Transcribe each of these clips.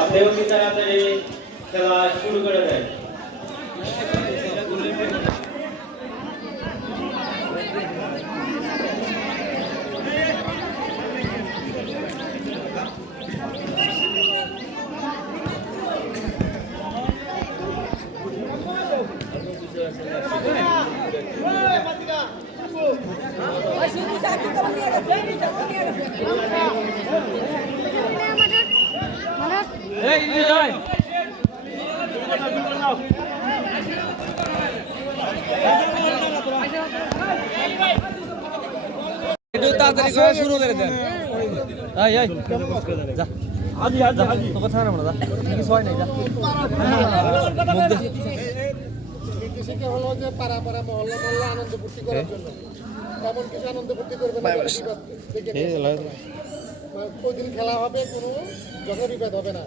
আপনিও কি তাড়াতাড়ি খেলা শুরু করে দেন একটু তাড়াতাড়ি করে শুরু করে দেন। এই এই। যা। আজি আজি আজি। তোকে থাকা না যা কিছু হয় নাই যা। কৃষিকে হলো যে পাড়া পাড়া মহল্লা মহল্লা আনন্দ ফুর্তি করার জন্য তেমন কিছু আনন্দ ফুর্তি করবে না। ওই দিন খেলা হবে কোনো ঝগড়া বিবাদ হবে না।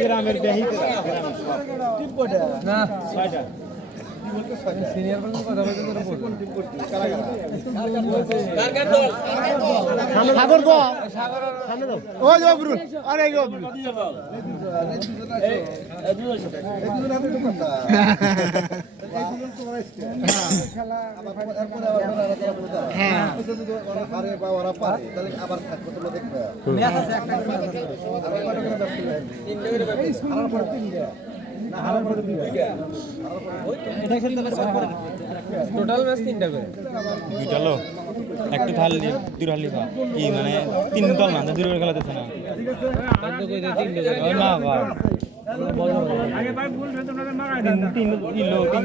গ্রামের সাগর গো। ওই যে অবরুণ আরে গো ম্যাচ আছে একটা টোটাল ম্যাচ তিনটা করে দুইটা একটু দুই কি মানে তিন দল না দুই না বন্ধ করে দিয়ে তিনটে করে ওই না ভাই তিন তিন তিন লো তিন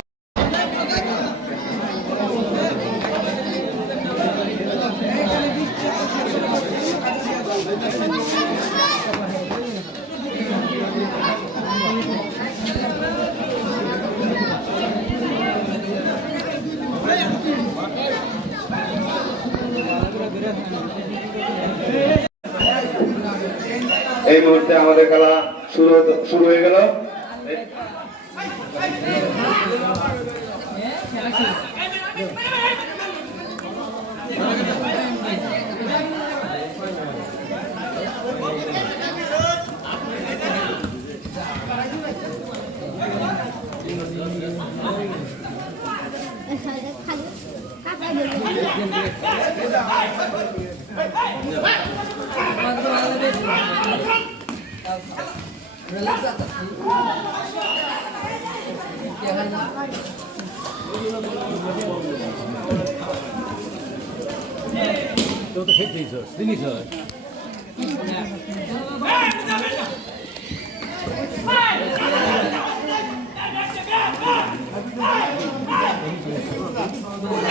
都是黑腿子，是你子。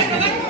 Hey!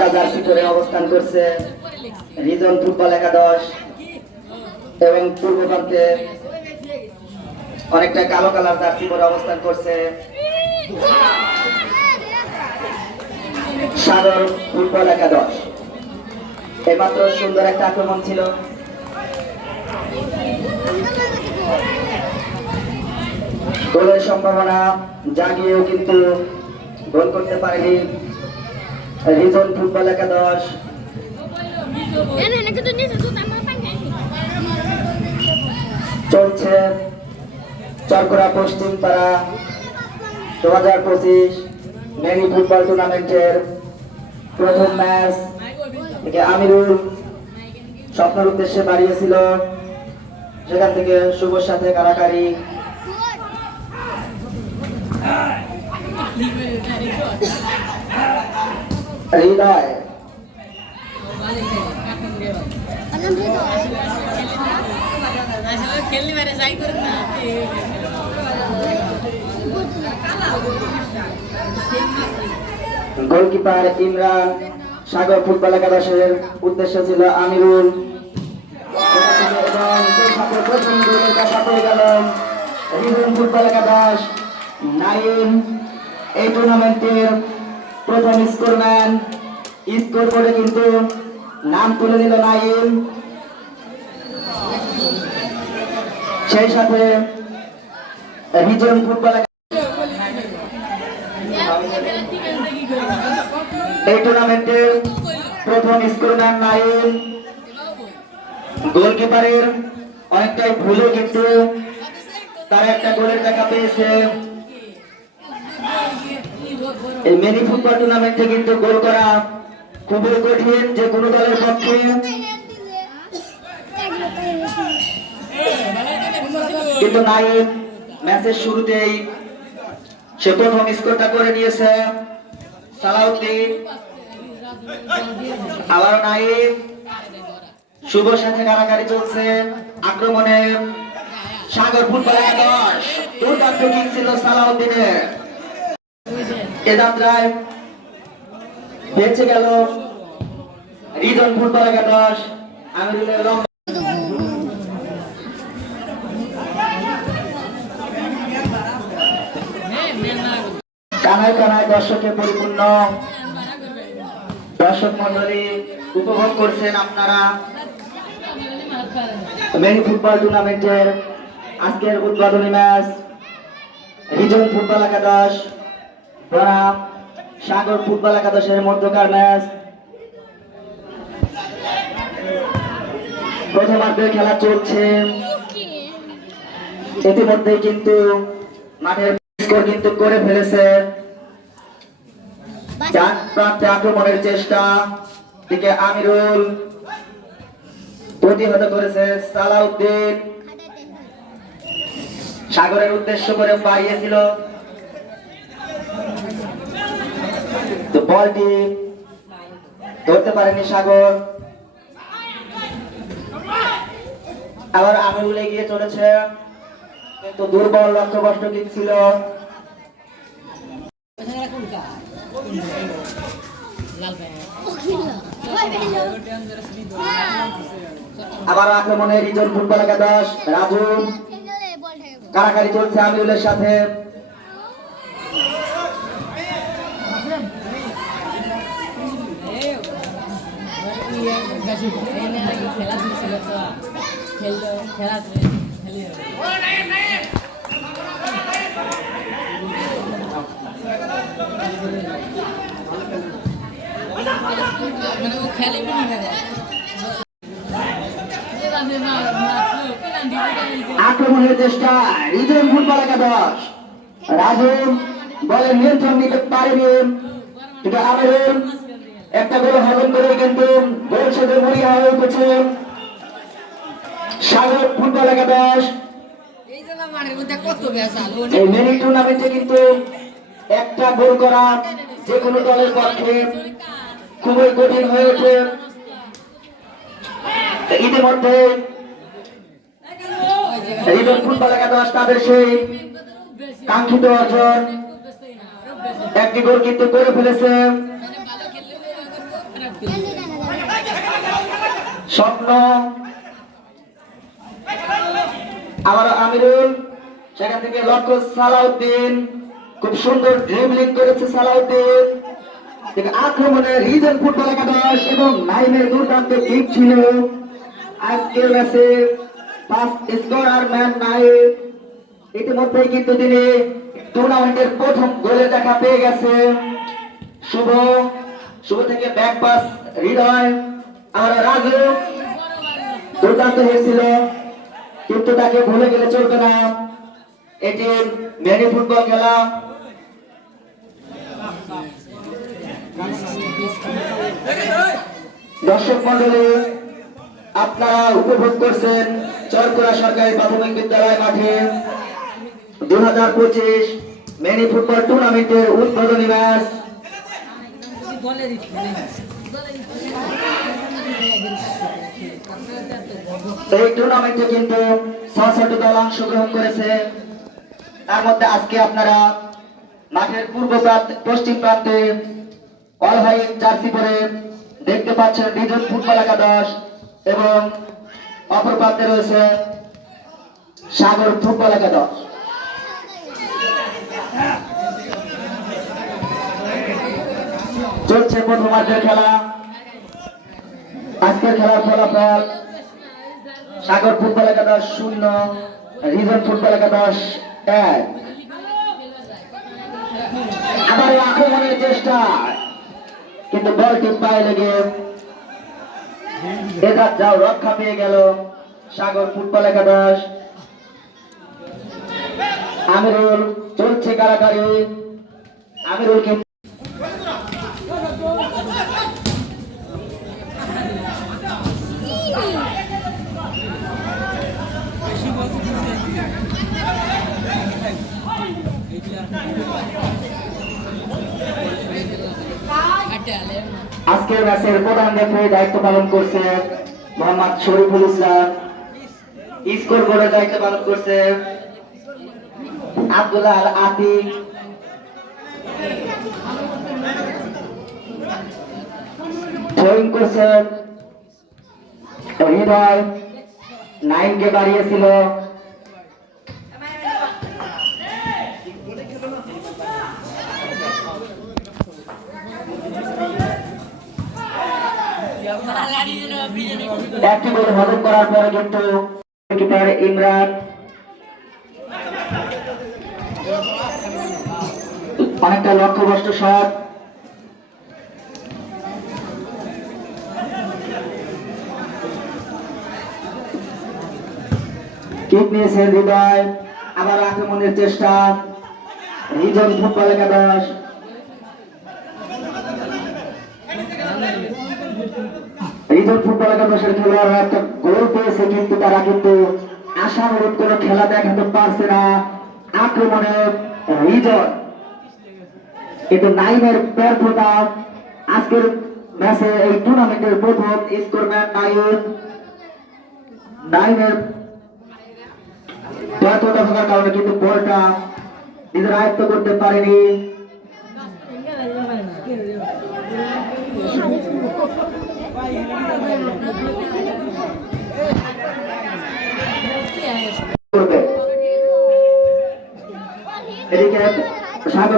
সাদা জার্সি পরে অবস্থান করছে রিজন ফুটবল একাদশ এবং পূর্ব প্রান্তে অনেকটা কালো কালার জার্সি পরে অবস্থান করছে। সাগর ফুটবল একাদশ। এইমাত্র সুন্দর একটা আক্রমণ ছিল। গোলের সম্ভাবনা জাগিয়েও কিন্তু গোল করতে পারেনি রিজন ফুটবল একাদশ. চলছে চরকরা পশ্চিম পাড়া দু হাজার পঁচিশ মেরি ফুটবল টুর্নামেন্টের প্রথম ম্যাচ। থেকে আমিরুল স্বপ্নের উদ্দেশ্যে বাড়িয়েছিল। সেখান থেকে শুভর সাথে কারাকারি। হৃদয়? গোলকিপার ইমরান সাগর ফুটবল একাদশের উদ্দেশ্য ছিল আমিরুল ফুটবল একাদশ নাইন এই টুর্নামেন্টের প্রথম স্কোরম্যান স্কোর করে কিন্তু নাম তুলে দিল নাইম। সেই সাথে রিজন ফুটবল এই টুর্নামেন্টের প্রথম স্কোরম্যান নাইম। গোলকিপারের অনেকটাই ভুলে কিন্তু তারা একটা গোলের দেখা পেয়েছে। এই মেরি ফুটবল টুর্নামেন্টে কিন্তু গোল করা খুবই কঠিন যে কোনো দলের পক্ষে। কিন্তু নাইম ম্যাচের শুরুতেই সে প্রথম স্কোরটা করে নিয়েছে। সালাউদ্দিন, আবার নাইম। শুভ সাথে কারাকারি চলছে আক্রমণে সাগর ফুটবল একাদশ দুর্দান্ত কিক ছিল সালাউদ্দিনের। যাত্রায় বেঁচে গেল রিজন ফুটবল একাদশ আমিরুলের লম্বা। কানায় কানায় দর্শকে পরিপূর্ণ। দর্শক মন্ডলী উপভোগ করছেন আপনারা। মেরি ফুটবল টুর্নামেন্টের আজকের উদ্বোধনী ম্যাচ রিজন ফুটবল একাদশ। বনাম সাগর ফুটবল একাদশের মধ্যকার ম্যাচ। প্রথমার্ধের খেলা চলছে। ইতিমধ্যে কিন্তু মাঠের স্কোর কিন্তু করে ফেলেছে। ডান প্রান্তে আক্রমণের চেষ্টা। দিকে আমিরুল প্রতিহত করেছে সালাউদ্দিন। সাগরের উদ্দেশ্য করে বাড়িয়েছিল তো বলটি ধরতে পারেনি সাগর। আবার আমিরুল এগিয়ে চলেছে, কিন্তু দুর্বল লক্ষ্যভ্রষ্ট কিক ছিল? আবার আক্রমণে রিজন ফুটবল একাদশ রাজু। কারাকারি চলছে আমিরুলের সাথে। ট্রেনে আগে খেলা ছিল তো খেলতে খেলা খেলি মানে ও আক্রমণের চেষ্টা। রিজন ফুটবল একাদশ। রাজুন বলের নিয়ন্ত্রণ নিতে পারেনি। এটা আবেদন একটা গোল হজম করে কিন্তু গোল মরিয়া হয়ে উঠেছে। সাগর ফুটবল একাদশ। এই মিনি টুর্নামেন্টে কিন্তু একটা গোল করা যে কোনো দলের পক্ষে খুবই কঠিন হয়ে ওঠে। ইতিমধ্যে রিজন ফুটবল একাদশ তাদের সেই কাঙ্ক্ষিত অর্জন। একটি গোল কিন্তু করে ফেলেছে। স্বপ্ন। আমার আমিরুল, সেখান থেকে লক্ষ্য সালাউদ্দিন। খুব সুন্দর ড্রিবলিং করেছে সালাউদ্দিন। আক্রমণে রিজন ফুটবল একাদশ এবং দুর্দান্ত টিম ছিল। আজকের ম্যাচে ফার্স্ট ম্যান কিন্তু তিনি টুর্নামেন্টের প্রথম গোলে দেখা পেয়ে গেছে। শুভ শুভ থেকে ব্যাক পাস হৃদয়। আর রাজু দুর্দান্ত হয়েছিল, কিন্তু তাকে ভুলে গেলে চলবে না। এটি মেরি ফুটবল খেলা। দর্শক মন্ডলী আপনারা উপভোগ করছেন চরকুড়া সরকারি প্রাথমিক বিদ্যালয় মাঠে। দু হাজার পঁচিশ মেনি ফুটবল টুর্নামেন্টের উদ্বোধনী ম্যাচ। এই টুর্নামেন্টে কিন্তু ছষট্টি দল অংশগ্রহণ করেছে। তার মধ্যে আজকে আপনারা মাঠের পূর্ব প্রান্তে, পশ্চিম প্রান্তে অল হোয়াইট জার্সি পরে দেখতে পাচ্ছেন রিজন ফুটবল একাদশ এবং অপর প্রান্তে রয়েছে সাগর ফুটবল একাদশ। চলছে প্রথমার্ধের খেলা। আজকের খেলার ফলাফল সাগর ফুটবল একাদশ শূন্য, রিজন ফুটবল একাদশ এক। আবার আক্রমণের চেষ্টা, কিন্তু বলটি পায়ে লেগে এদার যাও, রক্ষা পেয়ে গেল সাগর ফুটবল একাদশ। আমিরুল, চলছে কারাকারি। আমিরুল কিন্তু আজকের ম্যাচের প্রধান রেফারি দায়িত্ব পালন করছে মোহাম্মদ শরীফুল ইসলাম। স্কোর বোর্ডের দায়িত্ব পালন করছে আব্দুল্লাহ আল আতিক ড্রয়িং হৃদয়। নাইনকে বাড়িয়েছিল। একটি গোল হজম করার পরে কিন্তু কিপার ইমরান অনেকটা লক্ষ্যভ্রষ্ট শট। কিক নিয়েছেন হৃদয়, আবার আক্রমণের চেষ্টা। রিজন ফুটবল একাদশ। রিজন ফুটবল একাদশের খেলোয়াড়রা একটা গোল পেয়েছে কিন্তু তারা কিন্তু আশানুরূপ কোনো খেলা দেখাতে পারছে না আক্রমণে রিজন কিন্তু নাইমের ব্যর্থতা আজকের ম্যাচে এই টুর্নামেন্টের প্রথম স্কোরম্যান নাইম নাইমের ব্যর্থতা থাকার কারণে কিন্তু বলটা নিজের আয়ত্ত করতে পারেনি এদিকে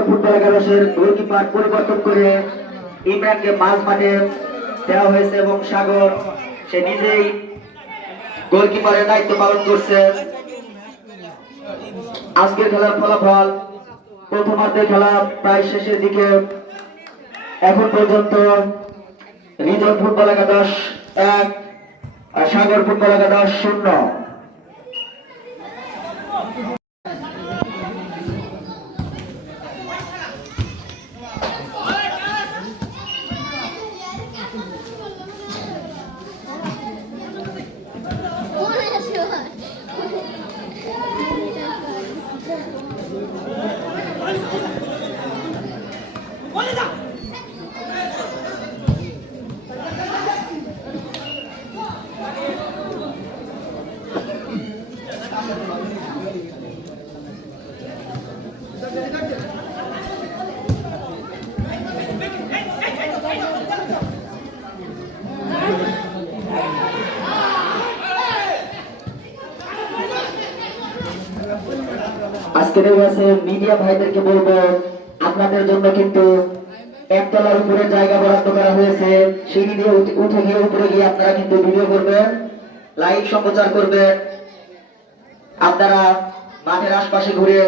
ফুটবল একাদশের গোলকিপার পরিবর্তন করে ইমরানকে মাঝ মাঠে দেওয়া হয়েছে এবং সাগর, সে নিজেই গোলকিপারের দায়িত্ব পালন করছে। আজকের খেলার ফলাফল, প্রথমার্ধের খেলা প্রায় শেষের দিকে। এখন পর্যন্ত রিজন ফুটবল একাদশ এক আর সাগর ফুটবল একাদশ শূন্য মনে আছে আজকের এই মিডিয়া ভাইদেরকে বলব, আপনাদের জন্য কিন্তু একতলার উপরে জায়গা বরাদ্দ করা হয়েছে। সিঁড়ি দিয়ে উঠে- গিয়ে উপরে গিয়ে আপনারা কিন্তু ভিডিও করবেন লাইভ সম্প্রচার করবেন। আপনারা মাঠের আশপাশে ঘুরে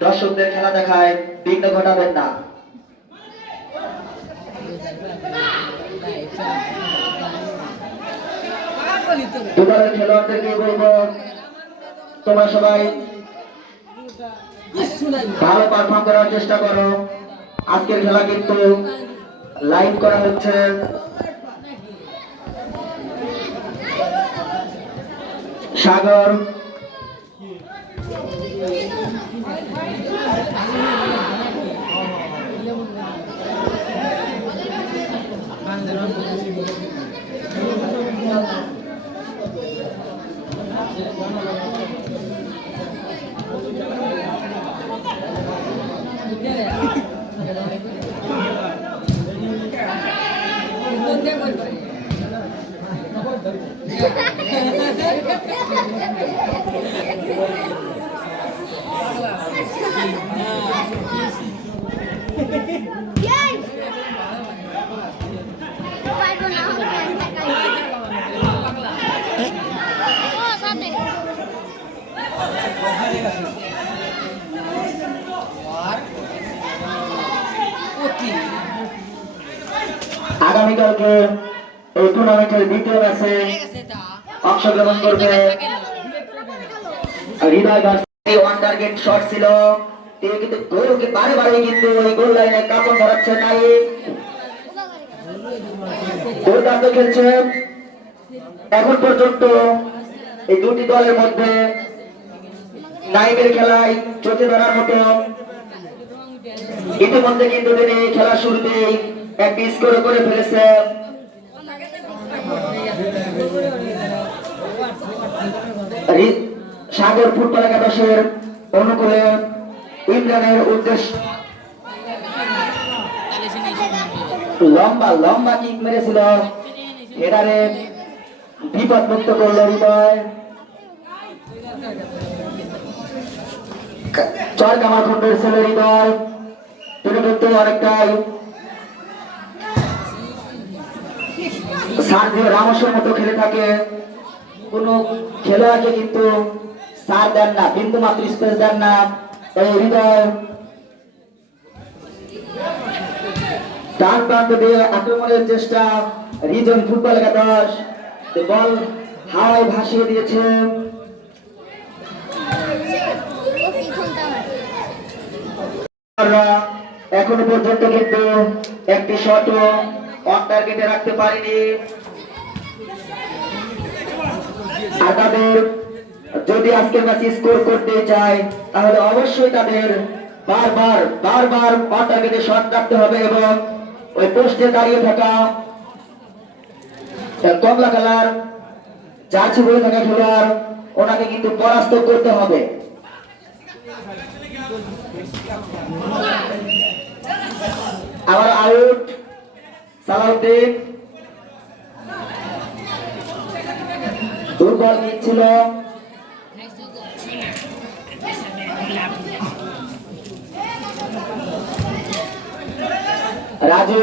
দর্শকদের খেলা দেখায়, বিঘ্ন ঘটাবেন না। দুদলের খেলোয়াড়দেরকে বলব, তোমরা সবাই ভালো পারফর্ম করার চেষ্টা করো আজকের খেলা কিন্তু লাইভ করা হচ্ছে সাগর Yes! পারব না ও সাথে আগামীকালকে এই টুর্নামেন্টের দ্বিতীয় ম্যাচে অংশগ্রহণ এখন পর্যন্ত এই দুটি দলের মধ্যে নাইমের খেলায় চোখে ধরার মতো ইতিমধ্যে কিন্তু তিনি খেলার শুরুতেই একটি স্কোর করে ফেলেছে সাগর ফুটবল একাদশের অনুকূলে ইমরানের উদ্দেশ্য লম্বা লম্বা কিক মেরেছিল। হেডারে বিপদ মুক্ত করল হৃদয়। চর কামার খন্ডের ছেলে হৃদয়। অনেকটাই। সার্জিও রামসের মতো খেলে থাকে। কোন খেলোয়াড়কে কিন্তু সার দেন না, বিন্দু মাত্র স্পেস দেন না। তাই হৃদয় ডান প্রান্ত দিয়ে আক্রমণের চেষ্টা রিজন ফুটবল একাদশ। বল হাওয়ায় ভাসিয়ে দিয়েছে। এখনও পর্যন্ত কিন্তু একটি শট অন টার্গেটে রাখতে পারিনি। আর তাদের যদি আজকের ম্যাচে স্কোর করতে চায় তাহলে অবশ্যই তাদের বারবার বারবার অন শট রাখতে হবে এবং ওই পোস্টে দাঁড়িয়ে থাকা কমলা কালার, জার্সি পরে থাকা খেলোয়াড়, ওনাকে কিন্তু পরাস্ত করতে হবে। আবার আউট সালাউদ্দিন। দুর্বল নিচ্ছিল রাজু।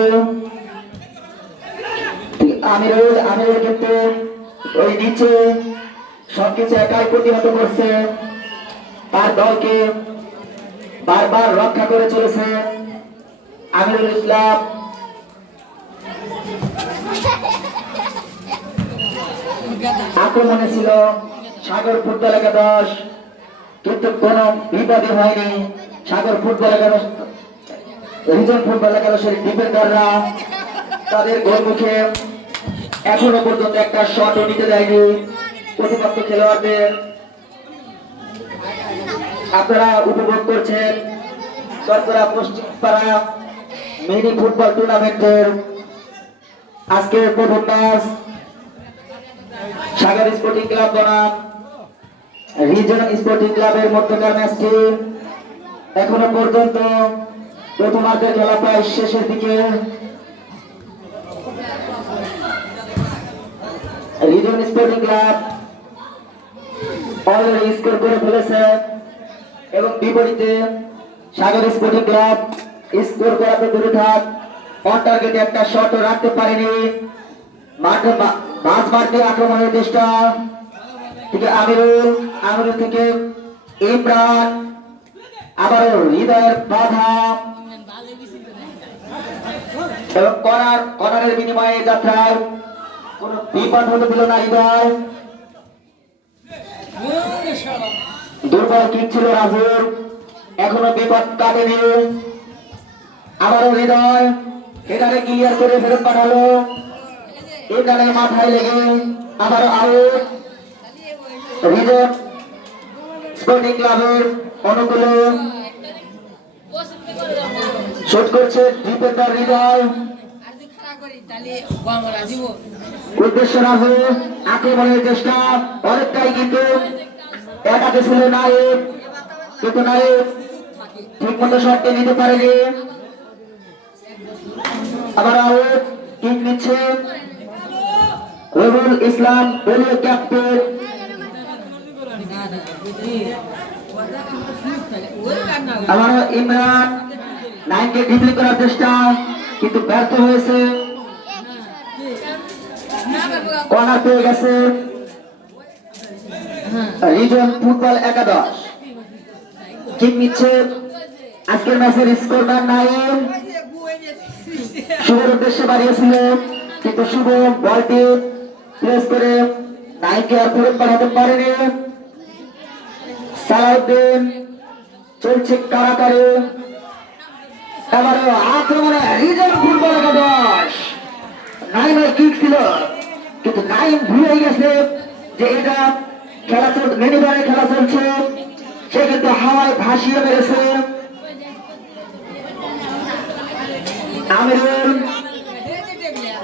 আমিরুল আমিরুল কিন্তু ওই নিচে সবকিছু একাই প্রতিহত করছে। তার দলকে বারবার রক্ষা করে চলেছে আমিরুল ইসলাম। আক্রমণে ছিল সাগর ফুটবল একাদশ। কিন্তু কোনো বিপদই হয়নি। সাগর ফুটবল একাদশ রিজন ফুটবল একাদশের ডিফেন্ডাররা তাদের গোলমুখে এখনও পর্যন্ত একটা শটও নিতে দেয়নি প্রতিপক্ষ খেলোয়াড়দের। আপনারা উপভোগ করছেন সরকারা পশ্চিমপাড়া মিনি ফুটবল টুর্নামেন্টের আজকের প্রথম ম্যাচ সাগর স্পোর্টিং ক্লাব বনাম। রিজন স্পোর্টিং ক্লাবের মধ্যকার ম্যাচটি এখনও পর্যন্ত প্রথমার্ধের খেলা প্রায় শেষের দিকে। Rizon sporting club already score করে ফেলেছে এবং বিপরীতে সাগর স্পোর্টিং ক্লাব স্কোর করাতে দূরে থাক অন টার্গেটে একটা শটও রাখতে পারেনি। মাঠে মাঝ মারতে আক্রমণের চেষ্টা থেকে আমিরুল আমিরুল থেকে ইমরান, আবারও হৃদয়ের বাধা। এবং করার, করারের বিনিময়ে যাত্রায় কোন বিপদ হতে দিল না হৃদয়। দুর্বল কিক ছিল রাজুর? এখনও বিপদ কাটেনি। আবারও হৃদয় এখানে ক্লিয়ার করে ফেরত পাঠালো। এখানে মাথায় লেগে আবারও আউট স্পোর্টিং ক্লাবের অনুকূলে শুট করছে ডিফেন্ডার হৃদয়। অনেকটাই কিন্তু একাতে ছিল নায়ক কিন্তু নায়ক ঠিক মতো শটটি নিতে পারেনি। আবার আউট, কিক নিচ্ছে। রবিউল ইসলাম দলীয় ক্যাপ্টেন আবার ইমরান নাইনকে ড্রিবলিং করার চেষ্টা, কিন্তু ব্যর্থ হয়েছে। কর্নার পেয়ে গেছে। রিজন ফুটবল একাদশ। কিক নিচ্ছে। আজকের ম্যাচের স্কোরম্যান নাইম। শুভর উদ্দেশ্যে বাড়িয়েছিল, কিন্তু শুভ বলটি প্রেস করে নাইমকে আর ফেরত পাঠাতে পারেনি। সালাউদ্দিন চলছে কারাকারে। এবারে আক্রমণে একাদশ। নাইমের কিক ছিল, কিন্তু ভুলে গেছে যে এটা খেলা চল মেনিবারে খেলা চলছে। সে কিন্তু হাওয়ায় ভাসিয়ে মেরেছে। আমিরুল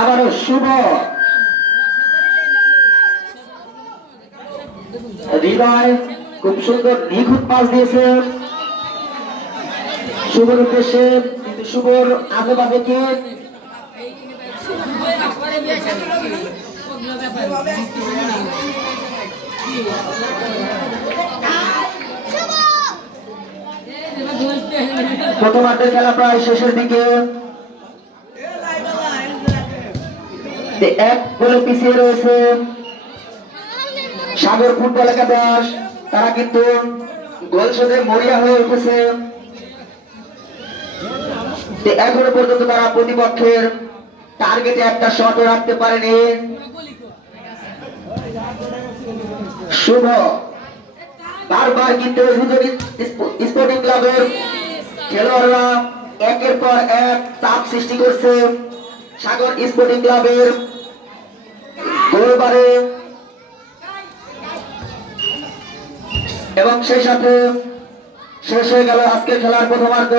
আবারও শুভ হৃদয়, খুব সুন্দর নিখুঁত পাস দিয়েছে। শুভর উদ্দেশ্যে কিন্তু শুভর আশেপাশে কে প্রথমার্ধের খেলা প্রায় শেষের দিকে। এক গোলে পিছিয়ে রয়েছে। সাগর ফুটবল একাদশ, তারা কিন্তু গোল শোধে মরিয়া হয়ে উঠেছে। এখনও পর্যন্ত তারা প্রতিপক্ষের টার্গেটে একটা রাখতে পারেনি। শুভ। বারবার কিন্তু স্পোর্টিং ক্লাবের খেলোয়াড়রা একের পর এক চাপ সৃষ্টি করছে। সাগর স্পোর্টিং ক্লাবের গোলবারে। এবং সেই সাথে শেষ হয়ে গেল আজকে খেলার প্রথমার্ধ।